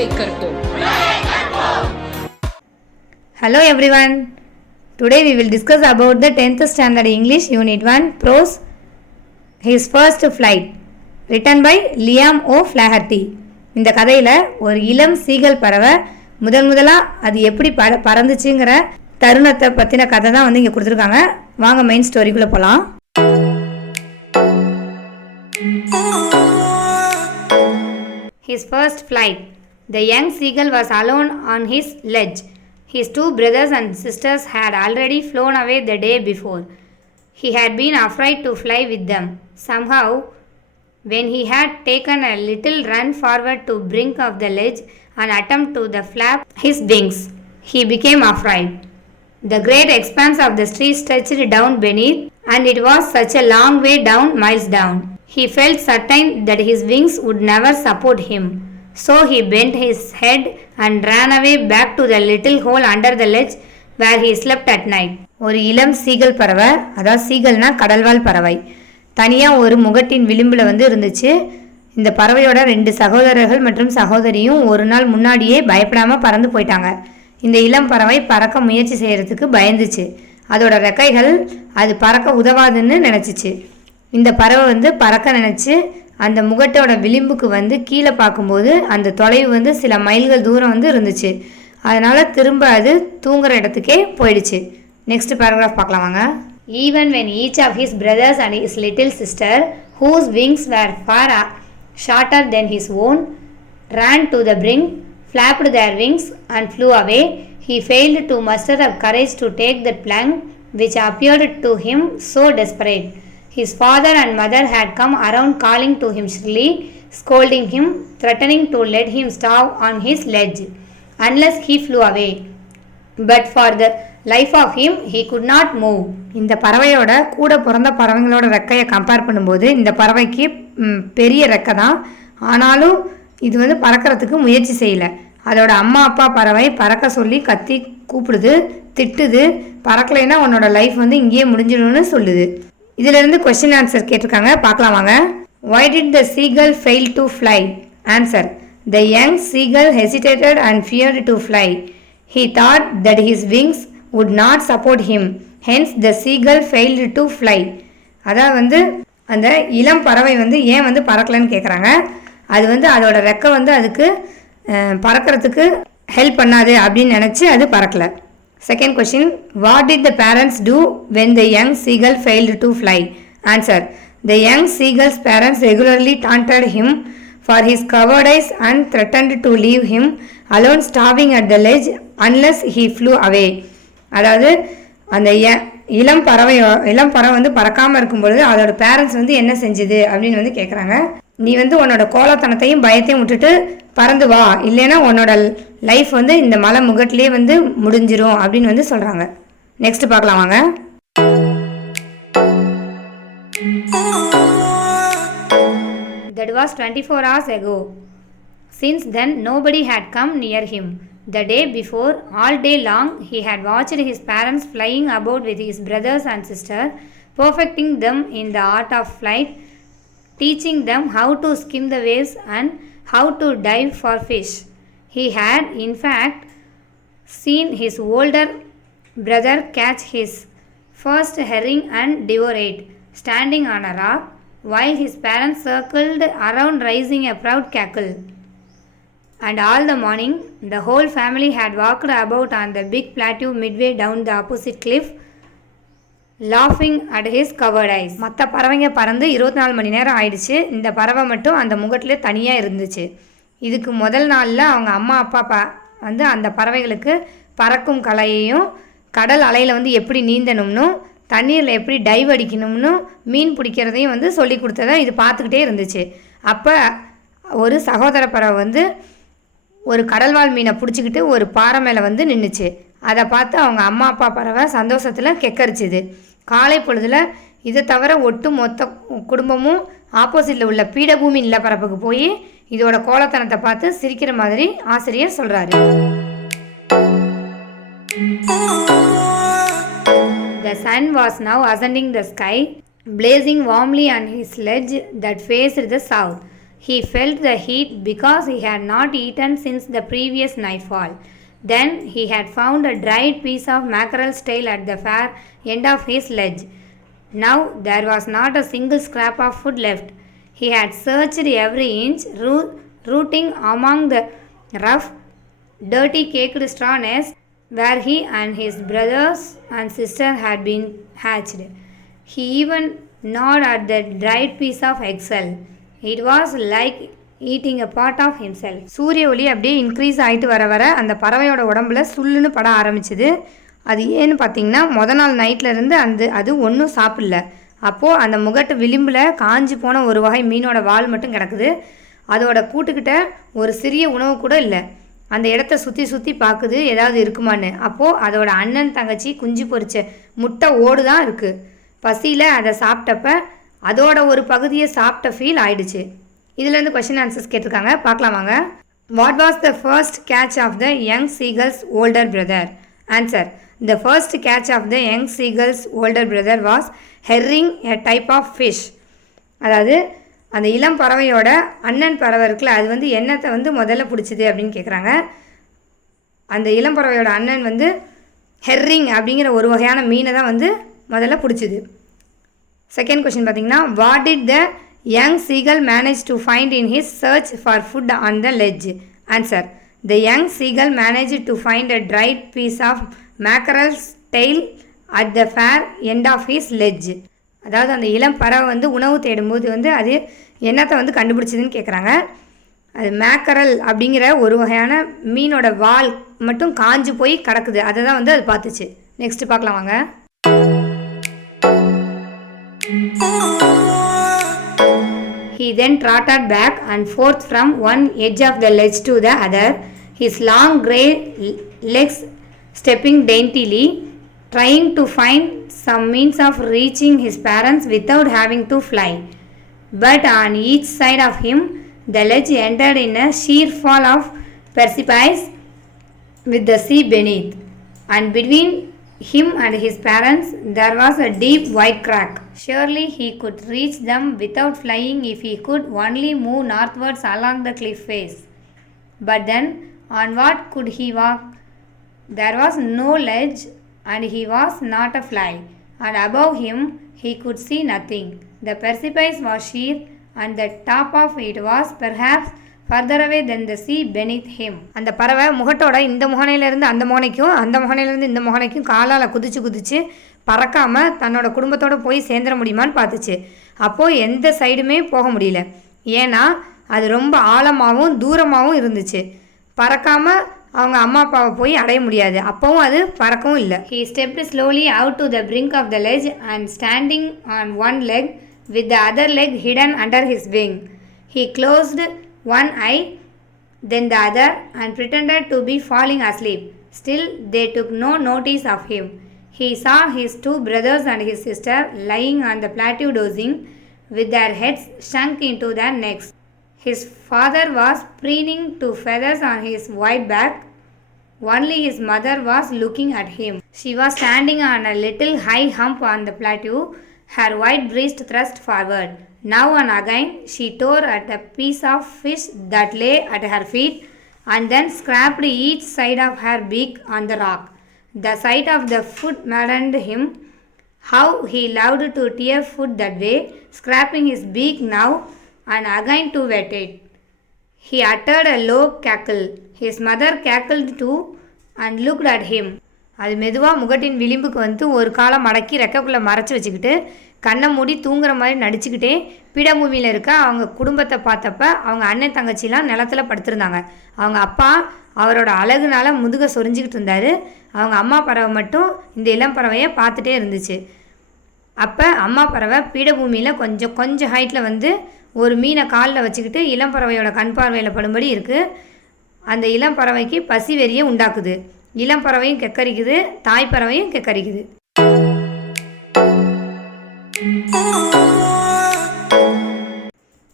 உலகை கற்போம். Hello everyone. Today we will discuss about the 10th standard English Unit-1 Prose, His First Flight, written by Liam O. Flaherty. இந்த கதையில் ஒரு இளம் seagull பறவை முதலாக அது எப்படி பறந்துச்சுங்கிற தருணத்தை பற்றின கதை தான் வந்து இங்கே கொடுத்துருக்காங்க. வாங்க மெயின் ஸ்டோரிக்குள்ளே போகலாம். His first flight. The young seagull was alone on his ledge. His two brothers and sisters had already flown away the day before. He had been afraid to fly with them. Somehow, when he had taken a little run forward to brink of the ledge and attempt to flap his wings, he became afraid. The great expanse of the sea stretched down beneath, and it was such a long way down, miles down. He felt certain that his wings would never support him. So he bent his head and ran away back to the little hole under the ledge where he slept at night. ஒரு இளம் seagull பறவை, அதாவது சீகல்னா கடல்வாழ் பறவை, தனியாக ஒரு முகட்டின் விளிம்பில் வந்து இருந்துச்சு. இந்த பறவையோட 2 சகோதரர்கள் மற்றும் சகோதரியும் ஒரு நாள் முன்னாடியே பயப்படாமல் பறந்து போயிட்டாங்க. இந்த இளம் பறவை பறக்க முயற்சி செய்கிறதுக்கு பயந்துச்சு. அதோட ரெக்கைகள் அது பறக்க உதவாதுன்னு நினச்சிச்சு. இந்த பறவை வந்து பறக்க நினச்சி அந்த முகட்டோட விளிம்புக்கு வந்து கீழே பார்க்கும்போது அந்த தொலைவு வந்து சில மைல்கள் தூரம் வந்து இருந்துச்சு. அதனால் திரும்ப அது தூங்குற இடத்துக்கே போயிடுச்சு. நெக்ஸ்ட் பேராகிராஃப் பார்க்கலாம் வாங்க. Even when each of his brothers and his little sister, whose wings were far shorter than his own, ran to the brink, flapped their wings and flew away, he failed to muster up courage to take that plunge which appeared to him so desperate. His father and mother had come around calling to him shrilly, scolding him, threatening to let him starve on his ledge unless he flew away. But for the life of him, he could not move. இந்த பறவையோட கூட பிறந்த பறவைங்களோட ரெக்கையை compare பண்ணும்போது இந்த பறவைக்கு பெரிய ரெக்கை தான். ஆனாலும் இது வந்து பறக்கிறதுக்கு முயற்சி செய்யலை. அதோட அம்மா அப்பா பறவை பறக்க சொல்லி கத்தி கூப்பிடுது, திட்டுது. பறக்கலைன்னா உன்னோட லைஃப் வந்து இங்கேயே முடிஞ்சிடும்னு சொல்லுது. இதிலிருந்து கொஸ்டின் ஆன்சர் கேட்டிருக்காங்க, பார்க்கலாம் வாங்க. Why did the seagull fail to fly? Answer. The young seagull hesitated and feared to fly. He thought that his wings would not support him. Hence the seagull failed to fly. அதான் வந்து அந்த இளம் பறவை வந்து ஏன் வந்து பறக்கலைன்னு கேட்குறாங்க. அது வந்து அதோட ரெக்கை வந்து அதுக்கு பறக்கிறதுக்கு ஹெல்ப் பண்ணாது அப்படின்னு நினச்சி அது பறக்கலை. Second question, what did the parents do when the young seagull failed to fly? Answer. The young seagull's parents regularly taunted him for his cowardice and threatened to leave him alone starving at the ledge unless he flew away. அதாவது அந்த இளம் பறவை வந்து பறக்காமல் இருக்கும்பொழுது அதோட parents வந்து என்ன செஞ்சுது அப்படின்னு வந்து கேட்குறாங்க. நீ வந்து உன்னோட கோலத்தனத்தையும் பயத்தையும் விட்டுட்டு பறந்து வா, இல்லைன்னா உன்னோட லைஃப் வந்து இந்த மலை முகட்டிலே வந்து முடிஞ்சிரும் அப்படின்னு வந்து சொல்கிறாங்க. நெக்ஸ்ட் பார்க்கலாம் வாங்க. That was 24 hours ago. Since then nobody had come near him. The day before, all day long, he had watched his parents flying about with his brothers and sisters, perfecting them in the art of flight, teaching them how to skim the waves and how to dive for fish. He had, in fact, seen his older brother catch his first herring and devour it, standing on a rock, while his parents circled around raising a proud cackle. And all the morning, the whole family had walked about on the big plateau midway down the opposite cliff, laughing at his covered eyes. மற்ற பறவைங்க பறந்து 24 மணி நேரம் ஆயிடுச்சு. இந்த பறவை மட்டும் அந்த முகட்டிலே தனியாக இருந்துச்சு. இதுக்கு முதல் நாளில் அவங்க அம்மா அப்பா வந்து அந்த பறவைகளுக்கு பறக்கும் கலையையும் கடல் அலையில் வந்து எப்படி நீந்தணும்னு தண்ணீரில் எப்படி டைவ் அடிக்கணும்னு மீன் பிடிக்கிறதையும் வந்து சொல்லி கொடுத்ததை இது பார்த்துக்கிட்டே இருந்துச்சு. அப்போ ஒரு சகோதர பறவை வந்து ஒரு கடல்வாழ் மீனை பிடிச்சிக்கிட்டு ஒரு பாறை மேலே வந்து நின்றுச்சு. அதை பார்த்து அவங்க அம்மா அப்பா பறவை சந்தோஷத்தில் கெக்கரிச்சுது. காலை பொழுதில் இதை தவிர ஒட்டு மொத்த குடும்பமும் ஆப்போசிட்டில் உள்ள பீடபூமி நிலப்பரப்புக்கு போய் இதோட கோலத்தனத்தை பார்த்து சிரிக்கிற மாதிரி ஆசிரியர் சொல்கிறாரு. The sun was now ascending the sky, blazing warmly on his ledge that faced the south. He felt the heat because he had not eaten since the previous nightfall. Then he had found a dried piece of mackerel's tail at the far end of his ledge. Now there was not a single scrap of food left. He had searched every inch, rooting among the rough, dirty caked straw nest where he and his brothers and sister had been hatched. He even gnawed at the dried piece of eggshell. It was like eating a part of himself. சூரிய ஒளி அப்படியே increase ஆகிட்டு வர வர அந்த பறவையோட உடம்புல சுள்ளுன்னு பட ஆரம்பிச்சுது. அது ஏன்னு பார்த்தீங்கன்னா நாள் நைட்லேருந்து அது ஒன்றும் சாப்பிடல. அப்போது அந்த முகட்டு விளிம்பில் காஞ்சி போன ஒரு வகை மீனோட வால் மட்டும் கிடக்குது. அதோட கூட்டுக்கிட்ட ஒரு சிறிய உணவு கூட இல்லை. அந்த இடத்த சுற்றி சுற்றி பார்க்குது ஏதாவது இருக்குமான்னு. அப்போது அதோட அண்ணன் தங்கச்சி குஞ்சு பொரிச்ச முட்டை ஓடு தான் இருக்குது. பசியில் அதை சாப்பிட்டப்ப அதோட ஒரு பகுதியை சாப்பிட்ட ஃபீல் ஆயிடுச்சு. இதுலேருந்து கொஷின் ஆன்சர்ஸ் கேட்டிருக்காங்க, பார்க்கலாம் வாங்க. What was the first catch of the young seagulls older brother? Answer: the first catch of the young seagulls older brother was herring, a type of fish. அதாவது அந்த இளம் பறவையோட அண்ணன் பறவை இருக்குல்ல, அது என்னத்தை முதல்ல பிடிச்சிது அப்படின்னு கேட்குறாங்க. அந்த இளம் பறவையோட அண்ணன் ஹெர்ரிங் அப்படிங்கிற ஒரு வகையான மீனை தான் முதல்ல பிடிச்சிது. செகண்ட் கொஷின் பார்த்தீங்கன்னா, what did the young seagull manage to find in his search for food on the ledge? Answer: the young seagull manage to find a dried piece of mackerel's tail at the far end of his ledge. அதாவது அந்த இளம் பறவை உணவு தேடும்போது அது என்னத்தை கண்டுபிடிச்சதுன்னு கேட்குறாங்க. அது மேக்கரல் அப்படிங்கிற ஒரு வகையான மீனோட வால் மட்டும் காஞ்சு போய் கிடக்குது. அதை தான் அது பார்த்துச்சு. நெக்ஸ்ட் பார்க்கலாம் வாங்க. He then trotted back and forth from one edge of the ledge to the other, his long grey legs stepping daintily, trying to find some means of reaching his parents without having to fly. But on each side of him, the ledge ended in a sheer fall of precipice with the sea beneath, and between him and his parents there was a deep white crack. Surely he could reach them without flying if he could only move northwards along the cliff face. But then, on what could he walk? There was no ledge, and he was not a fly, and above him he could see nothing. The precipice was sheer, and the top of it was perhaps further away than the sea beneath him. அந்த பறவை முகட்டோட இந்த முகனையிலேருந்து அந்த முகனைக்கும் அந்த முகனையிலேருந்து இந்த முகனைக்கும் காலால் குதிச்சு பறக்காமல் தன்னோட குடும்பத்தோடு போய் சேர்ந்துட முடியுமான்னு பார்த்துச்சு. அப்போது எந்த சைடுமே போக முடியல. ஏன்னா அது ரொம்ப ஆழமாகவும் தூரமாகவும் இருந்துச்சு. பறக்காமல் அவங்க அம்மா அப்பாவை போய் அடைய முடியாது. அப்போவும் அது பறக்கவும் இல்லை. He stepped slowly out to the brink of the ledge and standing on one leg with the other leg hidden under his wing, he closed one eye, then the other, and pretended to be falling asleep. Still they took no notice of him. He saw his two brothers and his sister lying on the plateau dozing, with their heads sunk into their necks. His father was preening two feathers on his white back. Only his mother was looking at him. She was standing on a little high hump on the plateau, her white breast thrust forward. Now and again she tore at a piece of fish that lay at her feet, and then scraped each side of her beak on the rock. The sight of the food maddened him. How he loved to tear food that way, scraping his beak now and again to wet it. He uttered a low cackle. His mother cackled too and looked at him. அது மெதுவாக முகட்டின் விளிம்புக்கு ஒரு காலம் மடக்கி ரெக்கைக்குள்ளே மறைச்சி வச்சுக்கிட்டு கண்ணை மூடி தூங்குற மாதிரி நடிச்சுக்கிட்டே பீடபூமியில் இருக்க அவங்க குடும்பத்தை பார்த்தப்ப அவங்க அண்ணன் தங்கச்சிலாம் நிலத்தில் படுத்திருந்தாங்க. அவங்க அப்பா அவரோட அழகுனால முதுக சொரிஞ்சிக்கிட்டு இருந்தார். அவங்க அம்மா பறவை மட்டும் இந்த இளம் பறவையை பார்த்துட்டே இருந்துச்சு. அப்போ அம்மா பறவை பீடபூமியில் கொஞ்சம் ஹைட்டில் ஒரு மீனை காலில் வச்சுக்கிட்டு இளம் பறவையோட கண் பார்வையில் படும்படி இருக்குது. அந்த இளம் பறவைக்கு பசி வெறியை உண்டாக்குது. இளம் பறவையும் கெக்கரிக்குது, தாய் பறவையும் கெக்கரிக்குது.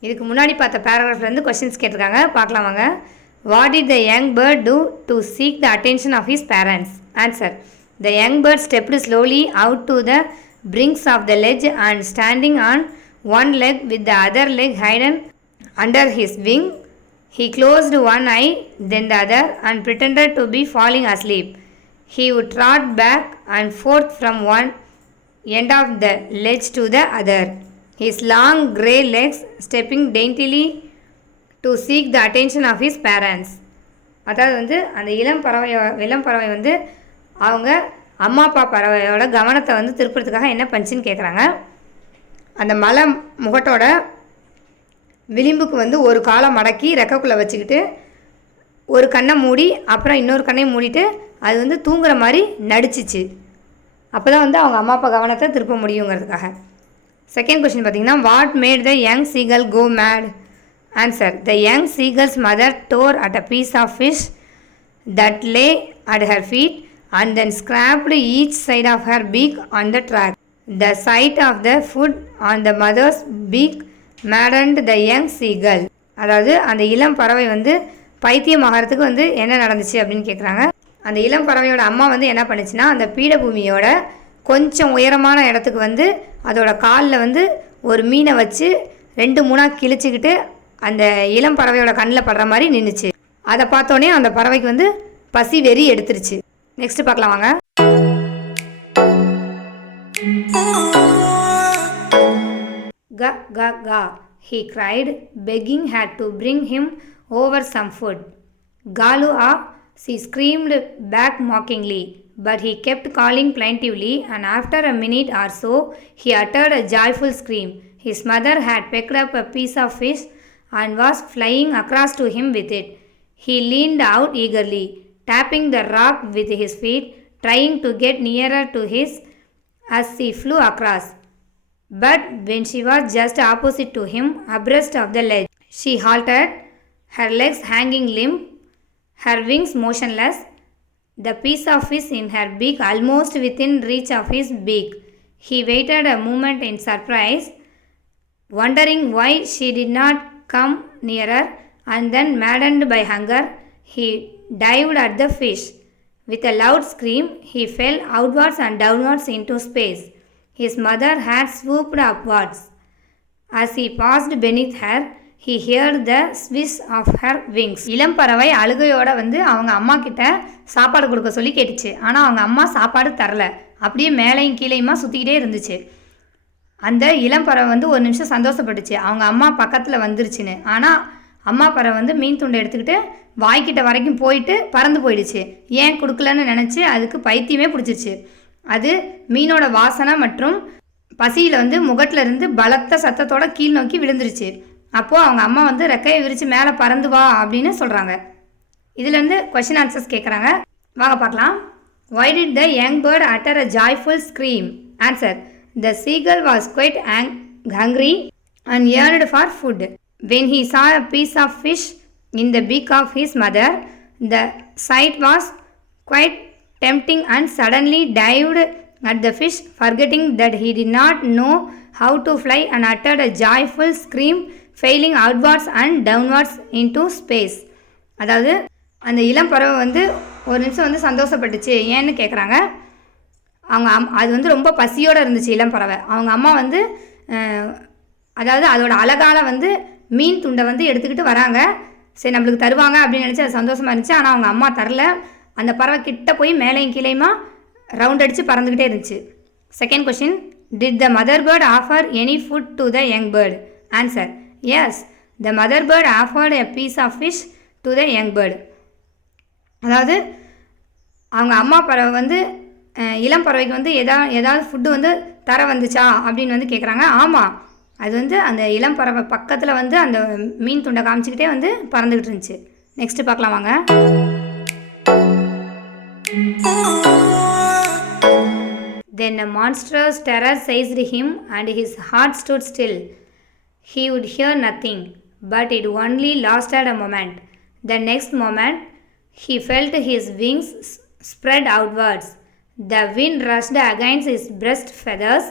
இதுக்கு முன்னாடி பார்த்த பேராகிராஃப்லேருந்து கொஸ்டின்ஸ் கேட்டிருக்காங்க, பார்க்கலாம் வாங்க. What did the young bird do to seek the attention of his parents? Answer. The young bird stepped slowly out to the brinks of the ledge and standing on one leg with the other leg hidden under his wing. He closed one eye, then the other, and pretended to be falling asleep. He would trot back and forth from one end of the ledge to the other, his long grey legs stepping daintily to seek the attention of his parents. அதாவது வந்து அந்த இளம் பறவை வந்து அவங்க அம்மா அப்பா பறவையோட கவனத்தை வந்து திருப்புறதுக்காக என்ன பண்ணுச்சுன்னு கேட்குறாங்க. அந்த மலை முகட்டோட விளிம்புக்கு வந்து ஒரு காலை மடக்கி ரெக்கைக்குள்ளே வச்சுக்கிட்டு ஒரு கண்ணை மூடி அப்புறம் இன்னொரு கண்ணையும் மூடிட்டு அது வந்து தூங்குற மாதிரி நடிச்சிச்சு. அப்போ தான் வந்து அவங்க அம்மா அப்பா கவனத்தை திருப்ப முடியுங்கிறதுக்காக. செகண்ட் கொஸ்டின் பார்த்தீங்கன்னா, what made the young seagull go mad? Answer, the young seagulls mother tore at a piece of fish that lay at her feet and then scraped each side of her beak on the track. The sight of the food on the mother's beak maddened the young seagull. அதாவது அந்த இளம் பறவை வந்து பைத்தியமாகறதுக்கு வந்து என்ன நடந்துச்சு அப்படின்னு கேட்குறாங்க. அந்த இளம் பறவையோட அம்மா வந்து என்ன பண்ணுச்சுன்னா, அந்த பீடபூமியோட கொஞ்சம் உயரமான இடத்துக்கு வந்து அதோட காலில் வந்து ஒரு மீனை வச்சு 2-3 கிழிச்சிக்கிட்டு அந்த இளம் பறவையோட கண்ணில் படுற மாதிரி நின்றுச்சு. அதை பார்த்தோன்னே அந்த பறவைக்கு வந்து பசி வெறி எடுத்துருச்சு. நெக்ஸ்ட் பார்க்கலாம் வாங்க. Ga ga ga, he cried, begging her to bring him over some food. Galu ah, she screamed back mockingly, but he kept calling plaintively, and after a minute or so, he uttered a joyful scream. His mother had picked up a piece of fish and was flying across to him with it. He leaned out eagerly, tapping the rock with his feet, trying to get nearer to his as she flew across. But when she was just opposite to him, abreast of the ledge, she halted, her legs hanging limp, her wings motionless, the piece of fish in her beak almost within reach of his beak. He waited a moment in surprise, wondering why she did not come nearer, and then, maddened by hunger, he dived at the fish. With a loud scream, he fell outwards and downwards into space. His mother had swooped upwards. As he passed beneath her, he heard the swish of her wings. இளம் பறவை அழுகையோட வந்து அவங்க அம்மா கிட்ட சாப்பாடு கொடுக்க சொல்லி கேட்டுச்சு. ஆனால் அவங்க அம்மா சாப்பாடு தரல, அப்படியே மேலையும் கீழையுமா சுற்றிக்கிட்டே இருந்துச்சு. அந்த இளம் பறவை வந்து ஒரு நிமிஷம் சந்தோஷப்பட்டுச்சு அவங்க அம்மா பக்கத்தில் வந்துருச்சுன்னு. ஆனால் அம்மா பறவை வந்து மீன் துண்டை எடுத்துக்கிட்டு வாய்க்கிட்ட வரைக்கும் போயிட்டு பறந்து போயிடுச்சு. ஏன் கொடுக்கலன்னு நினச்சி அதுக்கு பைத்தியமே பிடிச்சிருச்சு. அது மீனோட வாசனை மற்றும் பசியில் வந்து முகட்டில் இருந்து பலத்த சத்தத்தோட கீழ் நோக்கி விழுந்துருச்சு. அப்போது அவங்க அம்மா வந்து ரெக்கையை விரித்து மேலே பறந்து வா அப்படின்னு சொல்கிறாங்க. இதுலேருந்து கொஷின் ஆன்சர்ஸ் கேட்குறாங்க, வாங்க பார்க்கலாம். Why did the young bird utter a joyful scream? Answer, the seagull was quite hungry and yearned for food. When he saw a piece of fish in the beak of his mother, the sight was quite tempting and suddenly dived at the fish, forgetting that he did not know how to fly, and uttered a joyful scream, failing outwards and downwards into space. அதாவது அந்த இளம் பறவை வந்து ஒரு நிமிஷம் வந்து சந்தோஷப்பட்டுச்சு. ஏன்னு கேட்குறாங்க. அது வந்து ரொம்ப பசியோடு இருந்துச்சு இளம் பறவை. அவங்க அம்மா வந்து அதாவது அதோட அழகால வந்து மீன் துண்டை வந்து எடுத்துக்கிட்டு வராங்க. சரி நம்மளுக்கு தருவாங்க அப்படின்னு நினச்சி அது சந்தோஷமாக இருந்துச்சு. ஆனால் அவங்க அம்மா தரல. அந்த பறவை கிட்ட போய் மேலையும் கீழையுமா ரவுண்ட் அடித்து பறந்துக்கிட்டே இருந்துச்சு. Second question, did the mother bird offer any food to the young bird? Answer, yes, the mother bird offered a piece of fish to the young bird. அதாவது அவங்க அம்மா பறவை வந்து இளம் பறவைக்கு வந்து ஏதாவது ஃபுட்டு வந்து தர வந்துச்சா அப்படின்னு வந்து கேட்குறாங்க. ஆமாம், அது வந்து அந்த இளம் பறவை பக்கத்தில் வந்து அந்த மீன் துண்டை காமிச்சிக்கிட்டே வந்து பறந்துக்கிட்டு இருந்துச்சு. நெக்ஸ்ட் பார்க்கலாம் வாங்க. Then a monstrous terror seized him and his heart stood still. He would hear nothing, but it only lasted a moment. The next moment, he felt his wings spread outwards. The wind rushed against his breast feathers,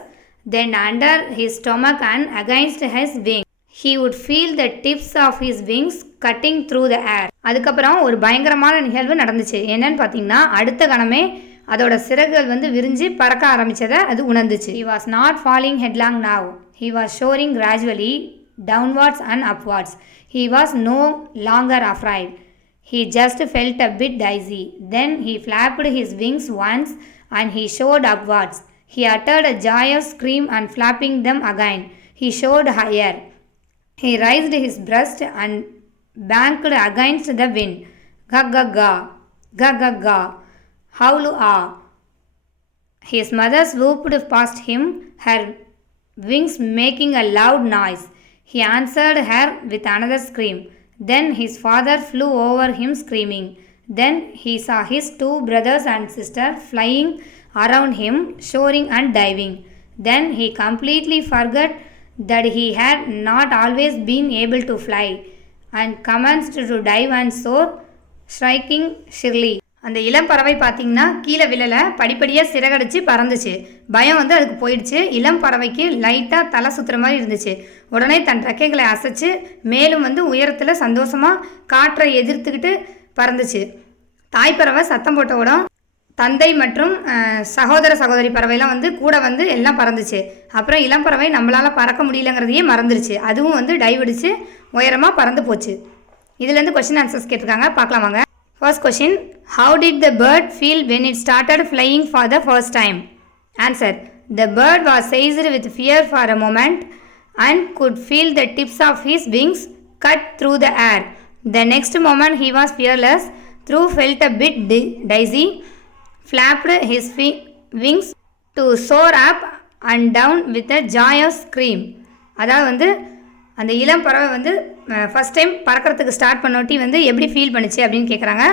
then under his stomach and against his wings. He would feel the tips of his wings cutting through the air. அதுக்கப்புறம் ஒரு பயங்கரமான நிகழ்வு நடந்துச்சு. என்னன்னு பார்த்தீங்கன்னா, அடுத்த கணமே அதோட சிறகுகள் வந்து விரிஞ்சு பறக்க ஆரம்பித்ததை அது உணர்ந்துச்சு. He was not falling headlong now. He was soaring gradually downwards and upwards. He was no longer afraid. He just felt a bit dizzy. Then he flapped his wings once and he shot upwards. He uttered a joyous scream and flapping them again, he shot higher. He raised his breast and banked against the wind. Ga ga ga, ga ga ga, howl ah. His mother swooped past him, her wings making a loud noise. He answered her with another scream. Then his father flew over him screaming. Then he saw his two brothers and sister flying around him, soaring and diving. Then he completely forgot that he had not always been able to fly and commenced to dive and soar, striking shrilly. அந்த இளம் பறவை பார்த்தீங்கன்னா கீழே விழலை, படிப்படியாக சிறகடிச்சு பறந்துச்சு. பயம் வந்து அதுக்கு போயிடுச்சு. இளம் பறவைக்கு லைட்டாக தலை சுற்றுற மாதிரி இருந்துச்சு. உடனே தன் ரெக்கைகளை அசைச்சு மேலும் வந்து உயரத்தில் சந்தோஷமாக காற்றை எதிர்த்துக்கிட்டு பறந்துச்சு. தாய்ப்பறவை சத்தம் போட்ட உடன் தந்தை மற்றும் சகோதர சகோதரி பறவைலாம் வந்து கூட வந்து எல்லாம் பறந்துச்சு. அப்புறம் இளம் பறவை நம்மளால் பறக்க முடியலங்கிறதையே மறந்துடுச்சு. அதுவும் வந்து டைவ் அடித்து உயரமாக பறந்து போச்சு. இதுலேருந்து கொஸ்டின் ஆன்சர்ஸ் கேட்டிருக்காங்க, பார்க்கலாம் வாங்க. First question, how did the bird feel when it started flying for the first time? Answer, the bird was seized with fear for a moment and could feel the tips of his wings cut through the air. The next moment he was fearless, though felt a bit dizzy, flapped his wings to soar up and down with a joyous scream. அதாவது வந்து அந்த இளம் பறவை வந்து first time பறக்கிறதுக்கு start பண்ணோட்டி வந்து எப்படி feel பண்ணிச்சு அப்படின்னு கேட்குறாங்க.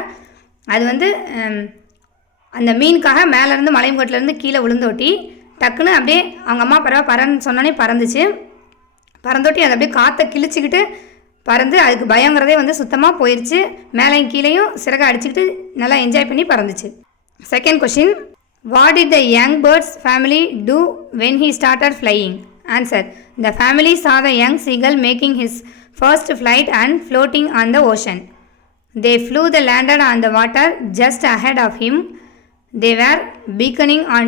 அது வந்து அந்த மீனுக்காக மேலேருந்து மலைமுகட்டிலேருந்து கீழே விழுந்தோட்டி டக்குன்னு அப்படியே அவங்க அம்மா பறவை பறன்னு சொன்னோன்னே பறந்துச்சு. பறந்தோட்டி அதை அப்படியே காற்றை கிழிச்சிக்கிட்டு பறந்து அதுக்கு பயங்கிறதே வந்து சுத்தமாக போயிடுச்சு. மேலேயும் கீழேயும் சிறகை அடிச்சுக்கிட்டு நல்லா என்ஜாய் பண்ணி பறந்துச்சு. Second question, what did the young bird's family do when he started flying? Answer, the family saw the young seagull making his first flight and floating on the ocean. They flew and landed on the water just ahead of him. They were beckoning on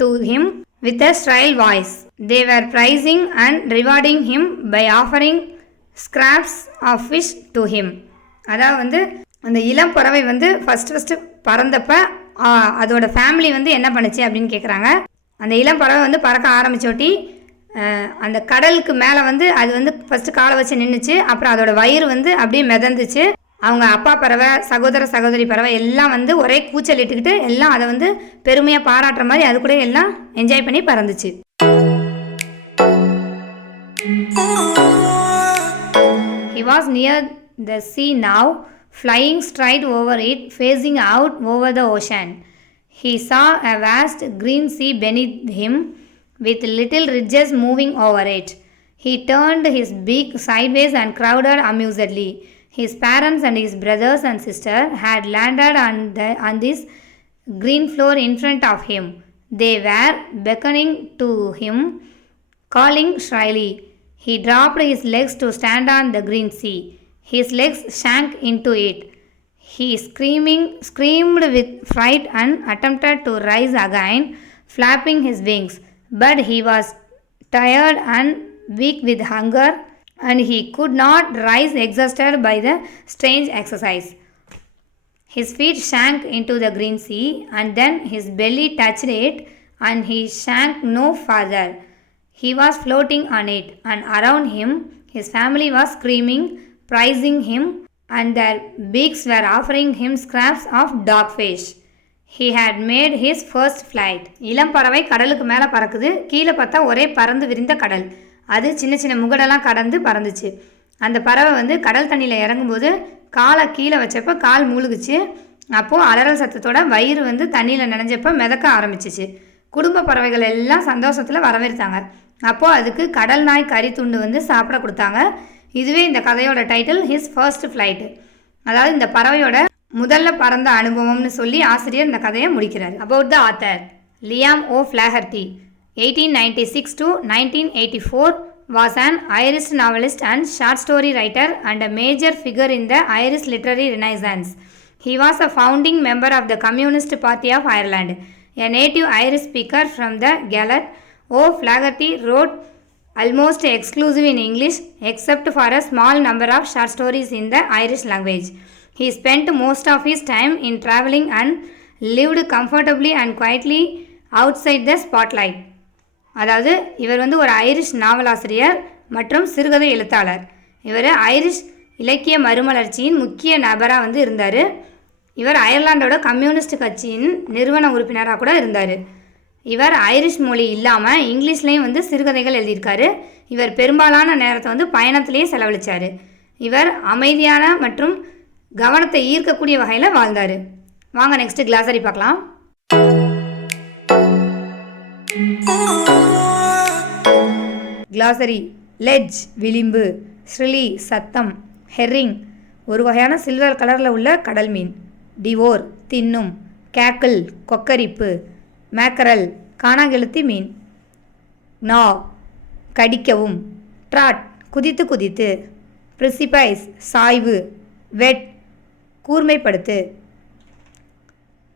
to him with a shrill voice. They were praising and rewarding him by offering scraps of fish to him. அதாவது வந்து அந்த இளம் பறவை வந்து first பறந்தப்ப அதோட family வந்து என்ன பண்ணுச்சு அப்படின்னு கேட்குறாங்க. அந்த இளம் பறவை வந்து பறக்க ஆரம்பிச்சோட்டி அந்த கடலுக்கு மேலே வந்து அது வந்து ஃபஸ்ட்டு காலை வச்சு நின்றுச்சு. அப்புறம் அதோட வயிறு வந்து அப்படியே மிதந்துச்சு. அவங்க அப்பா பறவை சகோதர சகோதரி பறவை எல்லாம் வந்து ஒரே கூச்சல் இட்டுக்கிட்டு எல்லாம் அதை வந்து பெருமையாக பாராட்டுற மாதிரி அது கூட எல்லாம் என்ஜாய் பண்ணி பறந்துச்சு. He was near the sea now, flying straight over it, facing out over the ocean. He saw a vast green sea beneath him, with little ridges moving over it. He turned his beak sideways and crowed amusedly. His parents and his brothers and sisters had landed on this green floor in front of him. They were beckoning to him, calling shrilly. He dropped his legs to stand on the green sea. His legs sank into it. He screamed with fright and attempted to rise again, flapping his wings. But he was tired and weak with hunger, and he could not rise exhausted by the strange exercise. His feet sank into the green sea, and then his belly touched it, and he sank no further. He was floating on it, and around him his family was screaming, praising him, and their beaks were offering him scraps of dogfish. He had made his first flight. இளம் பறவை கடலுக்கு மேலே பறக்குது. கீழே பார்த்தா ஒரே பறந்து விரிந்த கடல். அது சின்ன சின்ன முகடெல்லாம் கடந்து பறந்துச்சு. அந்த பறவை வந்து கடல் தண்ணியில் இறங்கும்போது காலை கீழே வச்சப்போ கால் மூழ்குச்சு. அப்போது அலறல் சத்தத்தோட வயிறு வந்து தண்ணியில் நனைஞ்சப்போ மிதக்க ஆரம்பிச்சிச்சு. குடும்ப பறவைகள் எல்லாம் சந்தோஷத்தில் வரவேற்றாங்க. அப்போது அதுக்கு கடல் நாய் கறி துண்டு வந்து சாப்பிட கொடுத்தாங்க. இதுவே இந்த கதையோட டைட்டில் ஹிஸ் ஃபர்ஸ்ட் ஃப்ளைட்டு. அதாவது இந்த பறவையோட முதல்ல பறந்த அனுபவம்னு சொல்லி ஆசிரியர் இந்த கதையை முடிக்கிறார். About the author, Liam O'Flaherty 1896 to 1984 was an Irish novelist and short story writer and a major figure in the Irish literary renaissance. He was a founding member of the Communist Party of Ireland. A native Irish speaker from the Gaelic, O. Flaherty wrote almost exclusive in English except for a small number of short stories in the Irish language. He spent most of his time in traveling and lived comfortably and quietly outside the spotlight. அதாவது இவர் ஒரு Irish நாவலாசிரியர் மற்றும் சிறுகதை எழுத்தாளர். இவர் Irish இலக்கிய மறுமலர்ச்சியின் முக்கிய நபராக இருந்தார். இவர் அயர்லாண்டோட கம்யூனிஸ்ட் கட்சியின் நிறுவன உறுப்பினராக கூட இருந்தார். இவர் ஐரிஷ் மொழி இல்லாமல் இங்கிலீஷ்லேயும் சிறுகதைகள் எழுதியிருக்காரு. இவர் பெரும்பாலான நேரத்தை பயணத்திலேயே செலவழித்தார். இவர் அமைதியான மற்றும் கவனத்தை ஈர்க்கக்கூடிய வகையில் வாழ்ந்தார். வாங்க நெக்ஸ்ட் கிளாசரி பார்க்கலாம். கிளாசரி. லெட்ஜ் விளிம்பு, ஸ்ரிலி சத்தம், ஹெர்ரிங் ஒரு வகையான சில்வர் கலரில் உள்ள கடல் மீன், டிவோர் தின்னும், கேக்கிள் கொக்கரிப்பு, மேக்கரல் காணாங்கெழுத்தி மீன், நா கடிக்கவும், ட்ராட் குதித்து குதித்து, ப்ரிசிபைஸ் சாய்வு, வெட் கூர்மைப்படுத்து,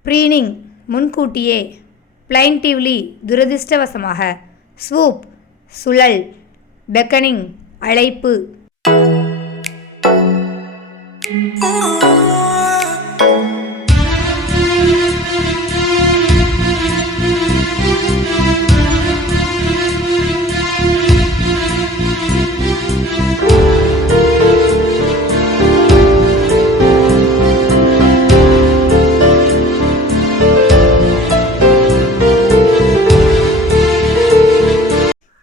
ப்ரீனிங் முன்கூட்டியே, பிளைன்டிவ்லி துரதிர்ஷ்டவசமாக, ஸ்வூப் சுழல், பெக்கனிங் அழைப்பு.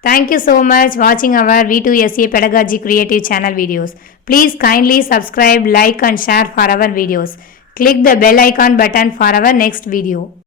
Thank you so much watching our V2SA Pedagogy Creative Channel videos. Please kindly subscribe, like and share for our videos. Click the bell icon button for our next video.